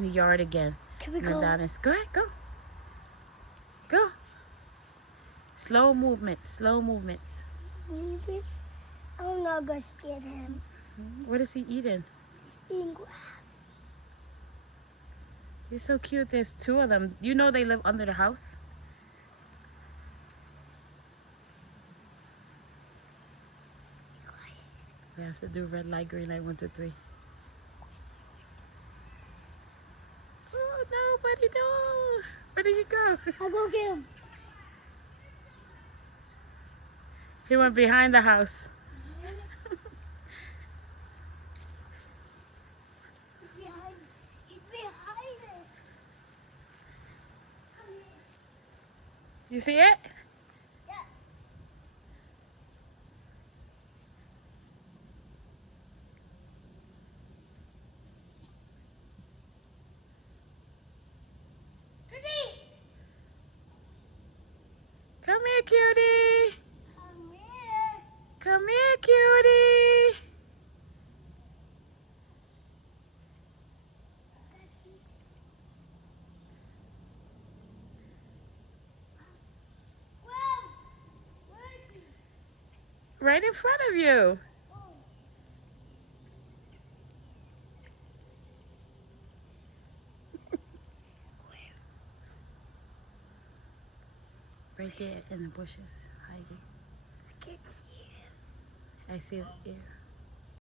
In the yard again. Can we And go? Adonis, go ahead, go. Go. Slow movements, slow movements. I'm not gonna scare him. What is he eating? He's eating grass. He's so cute. There's two of them. You know they live under the house? We have to do red light, green light, 1, 2, 3. Oh, nobody knows. Where did he go? I'll go get him. He went behind the house. He's behind it. You see it? Yeah. Come here, cutie. Come here. Come here, cutie. Where is he? Right in front of you. Right there in the bushes, hiding. I can't see him. I see his ear.